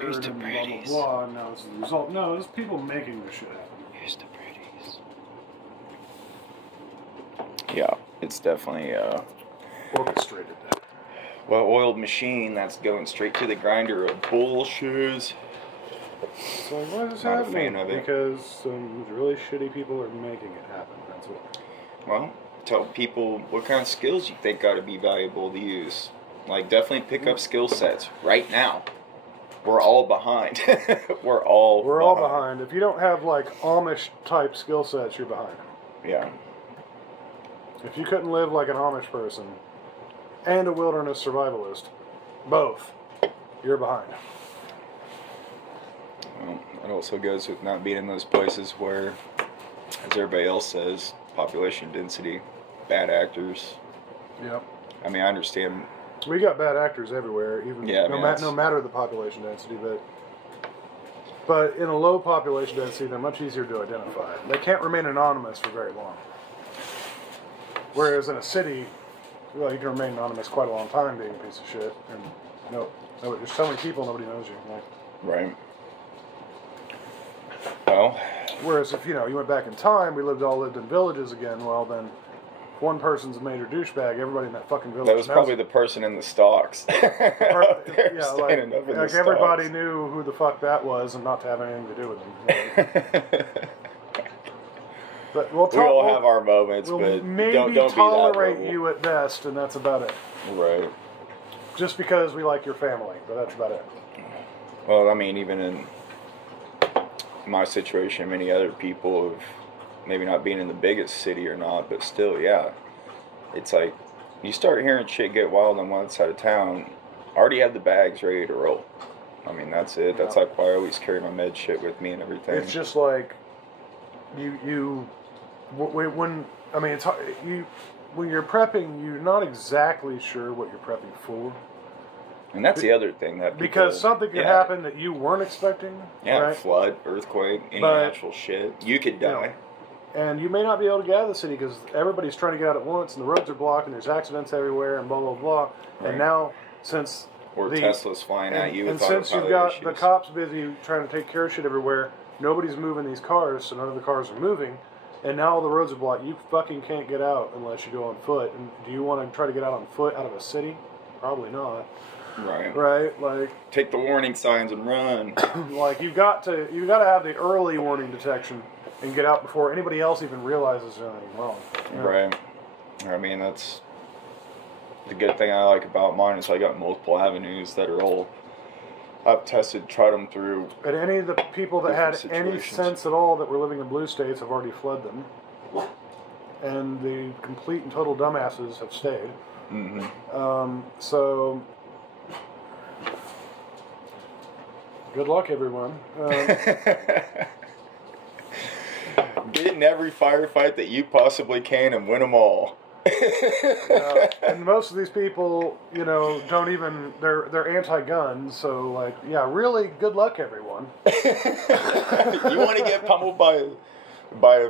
Here's the and pretties. blah, blah, blah, and now this is the result. No, it's people making this shit happen. Here's the pretties. Yeah, it's definitely Orchestrated that. well-oiled machine that's going straight to the grinder of bullshit. So why is this Not a happening? fan of it. Because some really shitty people are making it happen. That's what. Well, tell people what kind of skills you think got to be valuable to use. Like, definitely pick up skill sets right now. We're all behind. We're all behind. If you don't have like Amish type skill sets, you're behind. Yeah. If you couldn't live like an Amish person and a wilderness survivalist, both, you're behind. Well, it also goes with not being in those places where, as everybody else says, population density, bad actors. Yep. I mean, I understand. We got bad actors everywhere, even no matter the population density, but in a low population density, they're much easier to identify. They can't remain anonymous for very long. Whereas in a city, well, you can remain anonymous quite a long time being a piece of shit, and there's so many people, nobody knows you. Like, Right. Well. Whereas if you went back in time, we all lived in villages again. Well, then one person's a major douchebag. Everybody in that fucking village. That was probably the person in the stocks. Like everybody knew who the fuck that was, and not to have anything to do with them. But we all have our moments, but maybe don't be that tolerate level. you at best, and that's about it. Right. Just because we like your family, but that's about it. Well, I mean, even in my situation, many other people have maybe not being in the biggest city or not, but still, yeah. It's like, you start hearing shit get wild on one side of town, already have the bags ready to roll. I mean, that's it. That's like why I always carry my med shit with me and everything. It's just like, when you're prepping, you're not exactly sure what you're prepping for. And that's the other thing that because something could happen that you weren't expecting. Yeah, right? Flood, earthquake, any natural shit. You could die. And you may not be able to get out of the city because everybody's trying to get out at once, and the roads are blocked, and there's accidents everywhere, and blah blah blah. Right. And now, since Tesla's flying at you, and since you've got the cops busy trying to take care of shit everywhere, nobody's moving these cars, so none of the cars are moving. And now all the roads are blocked. You fucking can't get out unless you go on foot. And do you want to try to get out on foot out of a city? Probably not. Right. Right. Like, take the warning signs and run. Like you've got to have the early warning detection and get out before anybody else even realizes there's anything wrong. Yeah. Right. I mean, that's the good thing I like about mine is I got multiple avenues that are all I've tested, tried them through. And any of the people that had any sense at all that were living in blue states have already fled them. And the complete and total dumbasses have stayed. Mm-hmm. So, good luck, everyone. Get in every firefight that you possibly can and win them all. And most of these people, don't even, they're anti-gun, so like, yeah, really, good luck, everyone. You want to get pummeled by a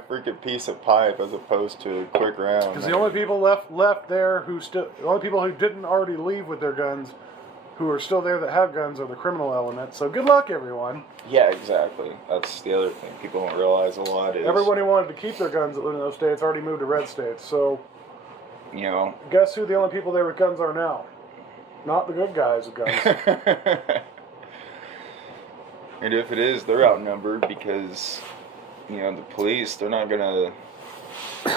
freaking piece of pipe as opposed to a quick round. Because the only people left there the only people who didn't already leave with their guns, who are still there that have guns, are the criminal element. So good luck, everyone. Yeah, exactly. That's the other thing people don't realize a lot is everyone who wanted to keep their guns that lived in those states already moved to red states. So, guess who the only people there with guns are now? Not the good guys with guns. And if it is, they're outnumbered because, the police, they're not going to...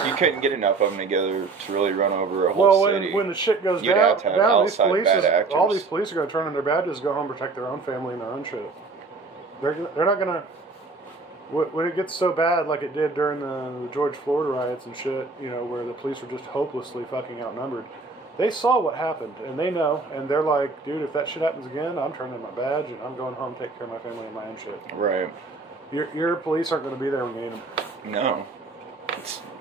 You couldn't get enough of them together to really run over a whole city. Well, when the shit goes down, have to have outside bad actors. All these police are going to turn in their badges, go home, protect their own family and their own shit. They're not going to... When it gets so bad, like it did during the George Floyd riots and shit, where the police were just hopelessly fucking outnumbered, they saw what happened, and they know, and they're like, dude, if that shit happens again, I'm turning in my badge, and I'm going home to take care of my family and my own shit. Right. Your police aren't going to be there when you need them. No.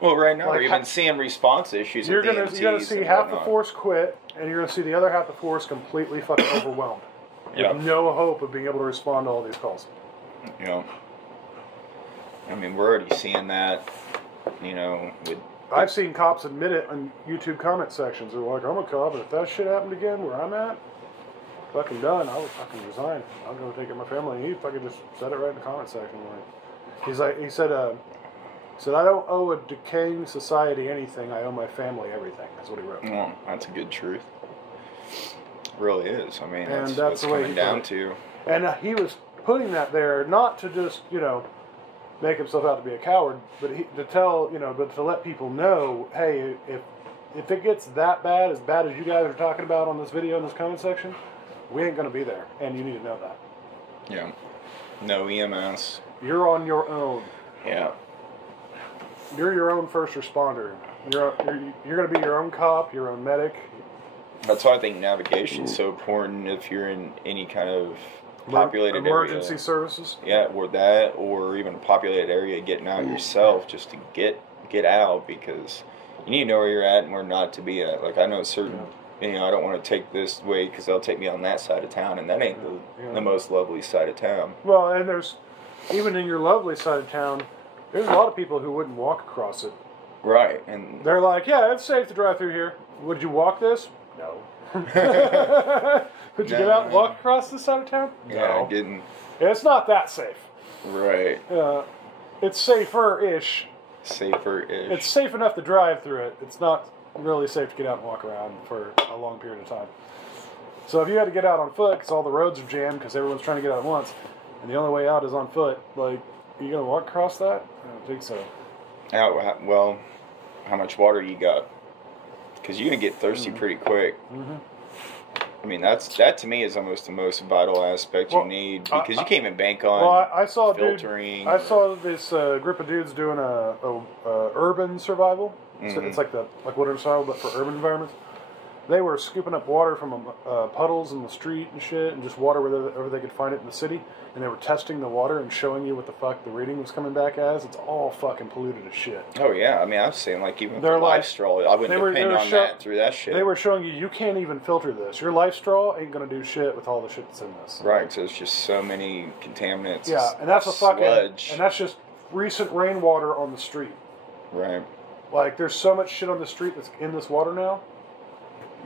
Well, right now we're even seeing response issues. You're going to see half the force quit, and you're going to see the other half the force completely fucking overwhelmed. Yep. With no hope of being able to respond to all these calls. Yeah. I mean, we're already seeing that, I've seen cops admit it on YouTube comment sections. They're like, I'm a cop, and if that shit happened again where I'm at, fucking done, I would fucking resign. I'll go take care of my family. And he fucking just said it right in the comment section. He said, I don't owe a decaying society anything. I owe my family everything. That's what he wrote. Well, that's a good truth. It really is. I mean, And that's that's what's the way coming he down put to. And he was putting that there not to just, make himself out to be a coward, but to let people know, hey, if it gets that bad as you guys are talking about on this video in this comment section, we ain't gonna be there, and you need to know that. Yeah. No EMS. You're on your own. Yeah. You're your own first responder. You're gonna be your own cop, your own medic. That's why I think navigation is so important if you're in any kind of populated emergency area. services. Yeah, or even a populated area, getting out yourself just to get out, because you need to know where you're at and where not to be at. Like, I know certain, I don't want to take this way because they'll take me on that side of town, and that ain't the most lovely side of town. Well, and there's, even in your lovely side of town, there's a lot of people who wouldn't walk across it. Right, and they're like, yeah, it's safe to drive through here. Would you walk this? No. Would you get out and walk across this side of town? Yeah, no. I didn't. It's not that safe. Right. It's safer-ish. Safer-ish. It's safe enough to drive through it. It's not really safe to get out and walk around for a long period of time. So if you had to get out on foot because all the roads are jammed because everyone's trying to get out at once, and the only way out is on foot, like, are you going to walk across that? I don't think so. Well, how much water you got? Because you're going to get thirsty pretty quick. Mm-hmm. I mean, that to me is almost the most vital aspect you need, because you can't even bank on I saw filtering. I saw this group of dudes doing a urban survival. Mm-hmm. It's like water survival, but for urban environments. They were scooping up water from puddles in the street and shit, and just water wherever they could find it in the city. And they were testing the water and showing you what the fuck the reading was coming back as. It's all fucking polluted as shit. Oh yeah, I mean, I was saying, like, even for life straw, I wouldn't depend on that through that shit. They were showing you can't even filter this. Your life straw ain't gonna do shit with all the shit that's in this. Right, so it's just so many contaminants. Yeah, and that's sludge. and that's just recent rainwater on the street. Right. Like, there's so much shit on the street that's in this water now.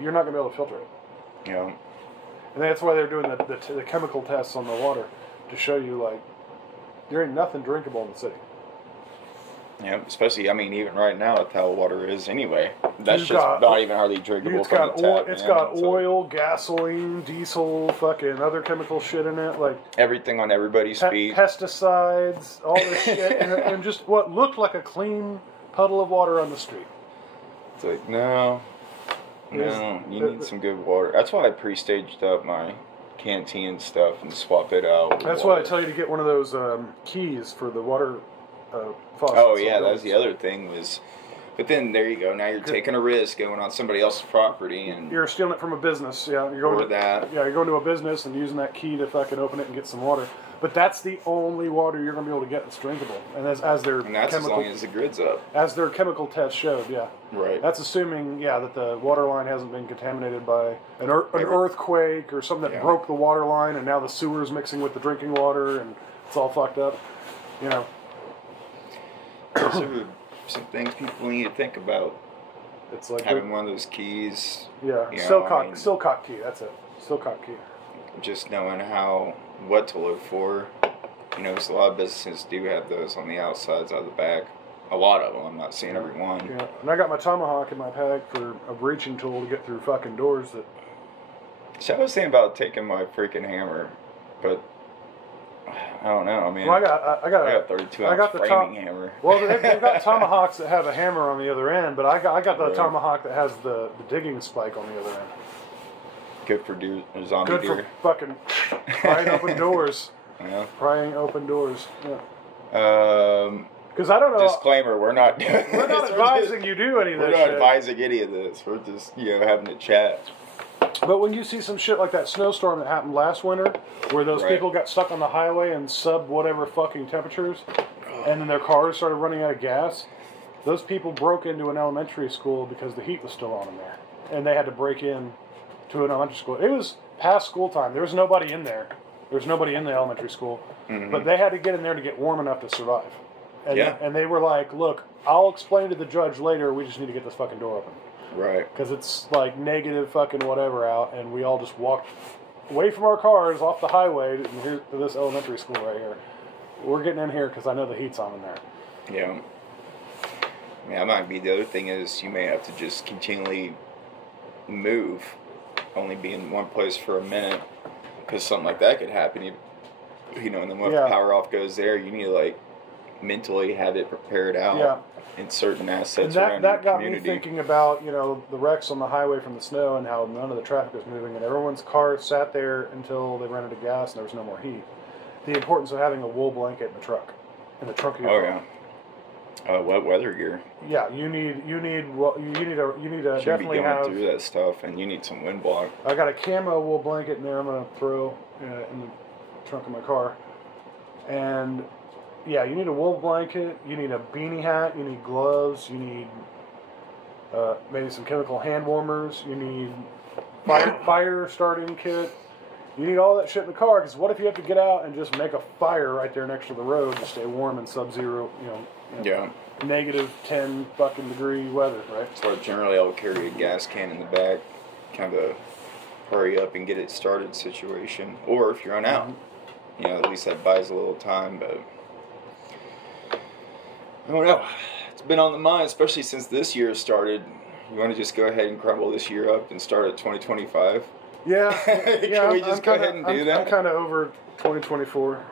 You're not gonna be able to filter it. Yeah. And that's why they're doing the chemical tests on the water, to show you, like, there ain't nothing drinkable in the city. Yeah, especially, I mean, even right now with how water is anyway. That's You've just got, not even hardly drinkable it's from got the tap. It's got oil, gasoline, diesel, fucking other chemical shit in it. Like, everything on everybody's feet. Pesticides, all this shit. And just what looked like a clean puddle of water on the street. It's like, no, you need some good water. That's why I pre-staged up my canteen stuff and swap it out. That's why I tell you to get one of those keys for the water faucets. Oh yeah, that was the other thing was. But then there you go. Now you're taking a risk going on somebody else's property, and you're stealing it from a business. Yeah, you're going you're going to a business and using that key to fucking open it and get some water. But that's the only water you're going to be able to get that's drinkable, and as their that's as long as the grid's up. As their chemical test showed, yeah. Right. That's assuming, that the water line hasn't been contaminated by an earthquake or something that broke the water line, and now the sewer's mixing with the drinking water, and it's all fucked up. Those are some things people need to think about. It's like having one of those keys. Yeah, Silcock key. That's it. Silcock key. Just knowing what to look for. Because a lot of businesses do have those on the outsides of the back. A lot of them. I'm not saying every one. Yeah, and I got my tomahawk in my pack for a breaching tool to get through fucking doors. So I was thinking about taking my freaking hammer, but I don't know. I mean, I got 32-ounce framing hammer. Well, they've got tomahawks that have a hammer on the other end, but I got the tomahawk that has the digging spike on the other end. Good for zombie deer. Good for fucking prying open doors. Yeah. Prying open doors. Yeah. Because I don't know. Disclaimer: we're not advising you do any of this. We're not advising any of this. We're just having a chat. But when you see some shit like that snowstorm that happened last winter, where those people got stuck on the highway in sub whatever fucking temperatures, and then their cars started running out of gas, those people broke into an elementary school because the heat was still on in there, and they had to break in to an elementary school. It was past school time. There was nobody in there. There was nobody in the elementary school, but they had to get in there to get warm enough to survive. And they were like, "Look, I'll explain to the judge later. We just need to get this fucking door open." Right. Because it's like negative fucking whatever out, and we all just walked away from our cars, off the highway, to this elementary school right here. We're getting in here because I know the heat's on in there. Yeah. I mean, that might be the other thing is you may have to just continually move, only be in one place for a minute, because something like that could happen. You know, and then when the power off goes there, you need to like mentally have it prepared out in certain assets around your community. That got me thinking about, the wrecks on the highway from the snow and how none of the traffic was moving and everyone's car sat there until they ran out of gas and there was no more heat. The importance of having a wool blanket in the trunk of your car. Oh yeah. Wet weather gear. Yeah, you need to Should definitely be going have through that stuff, and you need some wind block. I got a camo wool blanket in there. I'm gonna throw in the trunk of my car, and yeah, you need a wool blanket. You need a beanie hat. You need gloves. You need maybe some chemical hand warmers. You need fire starting kit. You need all that shit in the car, because what if you have to get out and just make a fire right there next to the road to stay warm in sub-zero, negative 10 fucking degree weather, right? So generally I would carry a gas can in the back, kind of a hurry up and get it started situation. Or if you run out, at least that buys a little time, but I don't know. It's been on the mind, especially since this year started. You want to just go ahead and crumble this year up and start at 2025? Yeah, Can we just go ahead and do that? I'm kind of over 2024.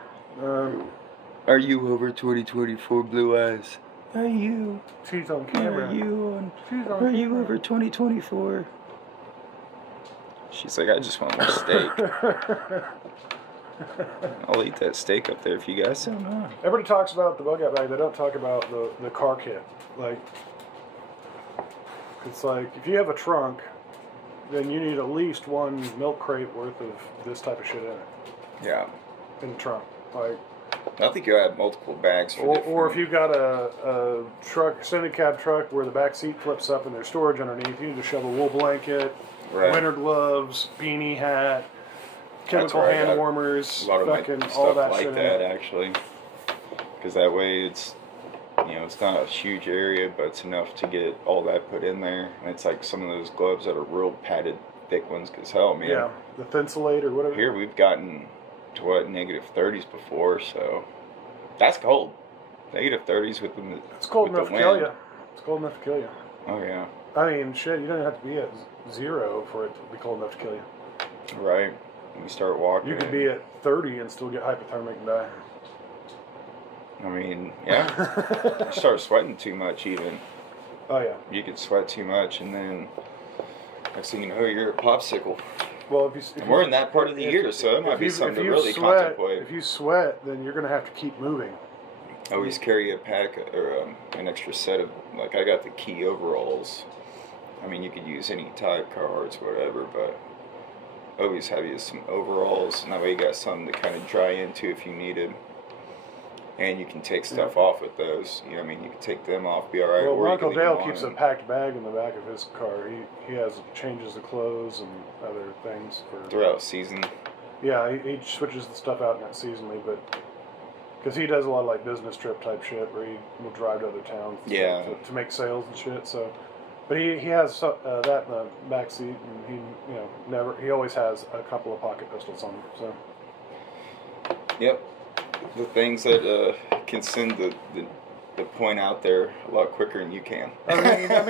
Are you over 2024, Blue Eyes? Are you? She's on camera. Are you over 2024? She's like, I just want more steak. I'll eat that steak up there if you guys don't know. Everybody talks about the bug out bag. They don't talk about the car kit. Like, it's like if you have a trunk, then you need at least one milk crate worth of this type of shit in it. Yeah. In the trunk. Like, I think you have multiple bags for or if you've got a truck, extended cab truck where the back seat flips up and there's storage underneath, you need to shove a wool blanket, winter gloves, beanie hat, chemical hand warmers, fucking all that shit. Like that, actually. Because that way it's, it's not a huge area, but it's enough to get all that put in there. And it's like some of those gloves that are real padded, thick ones, because hell, man. Yeah, the Thinsulate or whatever. Here we've gotten to negative 30s before, so that's cold. Negative 30s with the It's cold enough to kill you. It's cold enough to kill you. Oh, yeah. I mean, shit, you don't have to be at 0 for it to be cold enough to kill you. Right. When you start walking. You could be at 30 and still get hypothermic and die. I mean, yeah. You start sweating too much even. Oh, yeah. You could sweat too much, and then next thing you know, you're a popsicle. Well, if we're in that part of the year, so it might be something to really contemplate. If you sweat, then you're going to have to keep moving. Always carry a pack or an extra set of, like I got the Key overalls. I mean, you could use any type, cards, whatever, but always have you some overalls, and that way you got something to kind of dry into if you needed. And you can take stuff off with those. You know what I mean? You can take them off, be all right. Well, Uncle Dale keeps a packed bag in the back of his car. He changes the clothes and other things throughout season. Yeah, he switches the stuff out seasonally, but because he does a lot of like business trip type shit where he will drive to other towns to make sales and shit. So, but he has that in the back seat, and he always has a couple of pocket pistols on him. So. Yep. The things that can send the point out there a lot quicker than you can. I mean,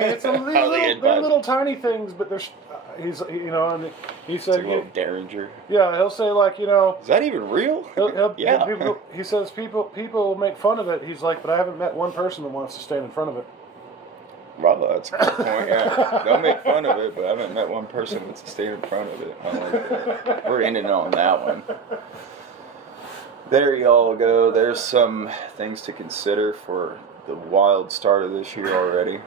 it's they're little tiny things, but there's and he said it's a little Derringer. Yeah, he'll say like is that even real? Yeah. He says people make fun of it. He's like, but I haven't met one person that wants to stand in front of it. Well, that's a good point. Yeah, don't make fun of it, but I haven't met one person that wants to stand in front of it. I like that. We're ending on that one. There you all go. There's some things to consider for the wild start of this year already.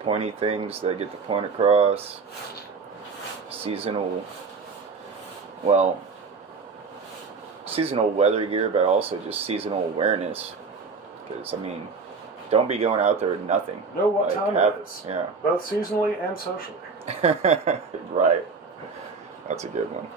Pointy things that get the point across. Seasonal weather gear, but also just seasonal awareness. Because, don't be going out there with nothing. Know what time it is. Yeah. Both seasonally and socially. Right. That's a good one.